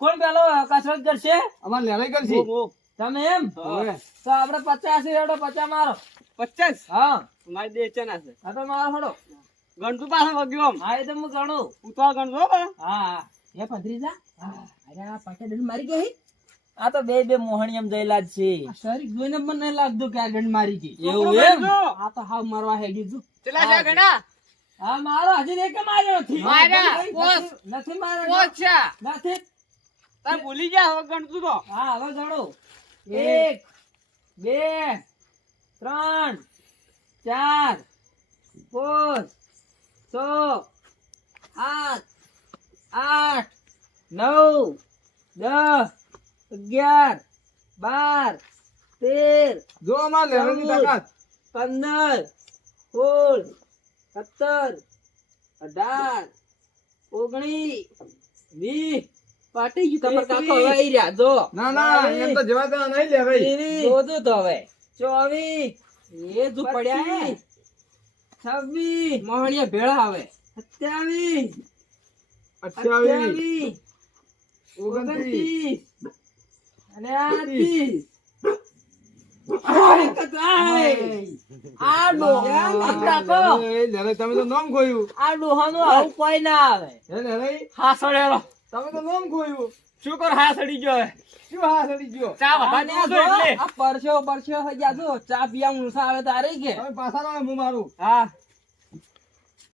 કોણ પેલો કસરત કરશે? અમાર લેરાઈ કરશે. તમે એમ? ઓવે. તો આપણે 50 રેડો 50 મારો. 50 હા મારી દે ચના છે આ તો મારો હડો. ગણતું પાછો વગ્યો આમ હા એ તો હું ગણું. ઉતાર ગણતો બા હા એ ભત્રીજા અરે આ પાછા દંડ મારી ગયો હે આ તો બે મોહણીયમ જઈલા જ છે. આ શરીર જોઈને મને નહીં લાગતું કે આ દંડ મારી ગઈ એવું એમ? આ તો હાવ મારવા હેડી છું ચલા છે ગણા હા મારો હજી એક માર્યો નથી. માર્યા. નથી માર્યો. પોચા નથી. તમે ભૂલી ગયા હવે ગણતું તો હા હવે ગણો. 1 2 3 4 5 6 7 8 9 10 11 12 13 જો અમાર લેરાઈની તાકાત. 15 16 17 18 19 20 પાટી ગયું તમાર કાકો હવે આઈ રહ્યા જો ના ના એમ તો જવા દેવા નહીં લેરાઈ. જોજો તો હવે 24 એ જો પડ્યા હે 26 મોહણીયા ભેળા આવે 27 28 28 29 29 અને 30 આ ડોહાનું એ લેરાઈ તમે તો નામ ખોયું. આવું કોઈ ના આવે. હે લેરાઈ હા સડેલો તમે તો નામ ખોયું. શું કર હા સડી ગયો હે શું હા સડી ગયો? ચા વખા દીધો એટલે આ પરસ્યો પરસ્યો થઈ ગયા જો ચા પીવાનું આવે તારે કે તમે પાછા ના હું મારું. હા